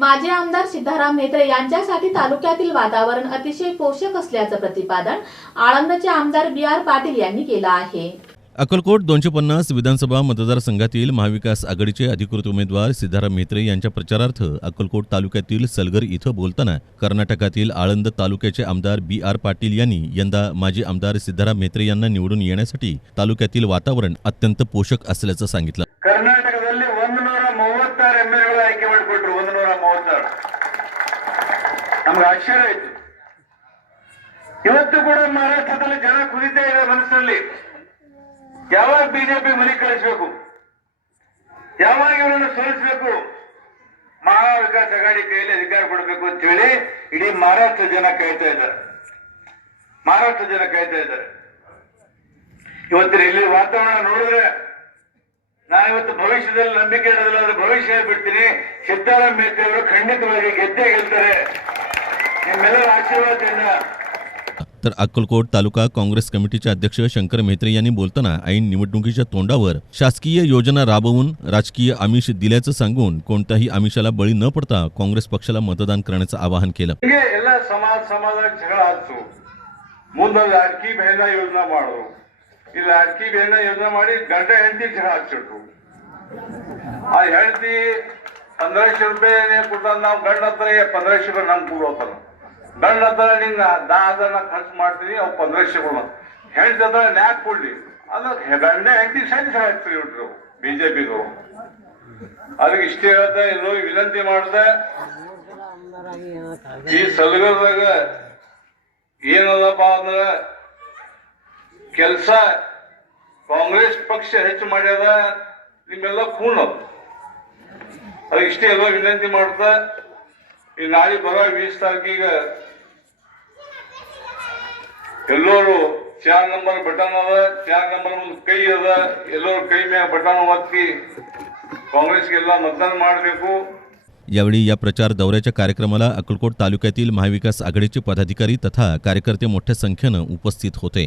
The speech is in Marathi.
माजी आमदार सिद्धाराम म्हेत्रे यांच्यासाठी तालुक्यातील वातावरण अतिशय पोषक असल्याचं प्रतिपादन आळंदचे आमदार बी आर पाटील यांनी केलं आहे अक्कलकोट दोनशे पन्नास विधानसभा मतदारसंघातील महाविकास आघाडीचे अधिकृत उमेदवार सिद्धाराम म्हेत्रे यांच्या प्रचारार्थ अक्कलकोट तालुक्यातील सलगर इथं बोलताना कर्नाटकातील आळंद तालुक्याचे आमदार बी आर पाटील यांनी यंदा माजी आमदार सिद्धाराम म्हेत्रे यांना निवडून येण्यासाठी तालुक्यातील वातावरण अत्यंत पोषक असल्याचं सांगितलं ಕರ್ನಾಟಕದಲ್ಲಿ ಒಂದು ನೂರ ಮೂವತ್ತಾರು ಎಂ ಎಲ್ಗಳು ಆಯ್ಕೆ ನಮ್ಗೆ ಆಶ್ಚರ್ಯ ಆಯ್ತು. ಇವತ್ತು ಕೂಡ ಮಹಾರಾಷ್ಟ್ರದಲ್ಲಿ ಜನ ಕುದಿತಾ ಇದೆ ಮನಸ್ಸಲ್ಲಿ. ಯಾವಾಗ ಬಿಜೆಪಿ ಮನೆ ಕಳಿಸ್ಬೇಕು? ಯಾವಾಗ ಇವರನ್ನು ಸೋಲಿಸ್ಬೇಕು? ಮಹಾ ಅಘಾಡಿ ಕೈಯಲ್ಲಿ ಅಧಿಕಾರ ಕೊಡಬೇಕು ಅಂತ ಹೇಳಿ ಇಡೀ ಮಹಾರಾಷ್ಟ್ರ ಜನ ಕಾಯ್ತಾ ಇದ್ದಾರೆ. ಮಹಾರಾಷ್ಟ್ರ ಜನ ಕಾಯ್ತಾ ಇದ್ದಾರೆ. ಇವತ್ತಿನ ಇಲ್ಲಿ ವಾತಾವರಣ ನೋಡಿದ್ರೆ ನಾನು ಇವತ್ತು ಭವಿಷ್ಯದಲ್ಲಿ ನಂಬಿಕೆ ಇಡೋದಿಲ್ಲ ಆದ್ರೆ ಭವಿಷ್ಯ ಬಿಡ್ತೀನಿ ಮೇತ್ರಿ ಅವರು ಖಂಡಿತವಾಗಿ ಗೆದ್ದೇ ಗೆಲ್ತಾರೆ. ನಿಮ್ಮೆಲ್ಲರ ಆಶೀರ್ವಾದದಿಂದ तर अक्कलकोट तालुका काँग्रेस कमिटीचे अध्यक्ष शंकर म्हेत्रे यांनी बोलताना ऐन निवडणुकीच्या तोंडावर शासकीय योजना राबवून राजकीय आमिष दिल्याचं सांगून कोणत्याही आमिषाला बळी न पडता काँग्रेस पक्षाला मतदान करण्याचं आवाहन केलं ಹೀಗೆ ಎಲ್ಲ ಸಮಾಜ ಸಮಾಜ ಜಗಳ ಆಯ್ತು ಮುಂದೆ ಲಾಡ್ಕಿ ಬಹನ ಯೋಜನಾ ಮಾಡೋರು ಈ ಲಾಡ್ಕಿ ಬಹನ ಯೋಜನಾ ಮಾಡಿ ಗಂಡ ಹೆಂಡತಿ ಜಗಳ ಹಚ್ಚಿಟ್ರು ಆ ಹೆಂಡತಿ ಪಂದ್ರಶೆ ರೂಪಾಯಿ ಕೊಟ್ಟ ನಾವು ಗಂಡ ಹತ್ರ ಪಂದ್ರಶೆ ರೂಪಾಯಿ ನಮ್ಗೆ ಕೊಡ್ಬೇಕಲ್ಲ ಗಂಡ ಹತ್ರ ನಿಂಗೆ ನಾ ಅದನ್ನ ಖರ್ಚು ಮಾಡ್ತೀನಿ, ಅವು ಪಂದ್ರಶೆ ಕೊಡ ಹೆಂಡತಿ ಹತ್ರ ನ್ಯಾಕ್ ಕೊಡ್ಲಿ. ಅದು ಗಂಡ ಹೆಂಡತಿ ಸೈನ್ ಜಗಳ ಬಿ ಜೆ ಪಿದು ಅದಕ್ಕೆ ಇಷ್ಟೇ ಹೇಳ್ತಾ ಇಲ್ಲೋ ವಿನಂತಿ ಮಾಡ್ದೆ. ಈ ಸಲಗರದಾಗ ಏನದಪ್ಪ ಅಂದ್ರ, ಕೆಲಸ ಕಾಂಗ್ರೆಸ್ ಪಕ್ಷ ಹೆಚ್ಚು ಮಾಡ್ಯದ, ನಿಮ್ಮೆಲ್ಲ ಕೂಣ ಅದು ಅದಕ್ಕೆ ಇಷ್ಟೇ ಎಲ್ಲ ವಿನಂತಿ ಮಾಡ್ತಾ ನಾಳೆ ಬರೋ ವೀಸ್ ತಾರೀಕಿಗೆ ಎಲ್ಲರೂ ಚಾರ್ ನಂಬರ್ ಬಟನ್ ಅದ ಚಾರ್ ನಂಬರ್ ಮುಂದೆ ಕೈ ಅದ ಎಲ್ಲರೂ ಕೈ ಮ್ಯಾಗ ಬಟನ್ ಒತ್ತಿ ಕಾಂಗ್ರೆಸ್ಗೆಲ್ಲ मतदान ಮಾಡಬೇಕು यावेळी या प्रचार दौऱ्याच्या कार्यक्रमाला अक्कलकोट तालुक्यातील महाविकास आघाडीचे पदाधिकारी तथा कार्यकर्ते मोठ्या संख्येनं उपस्थित होते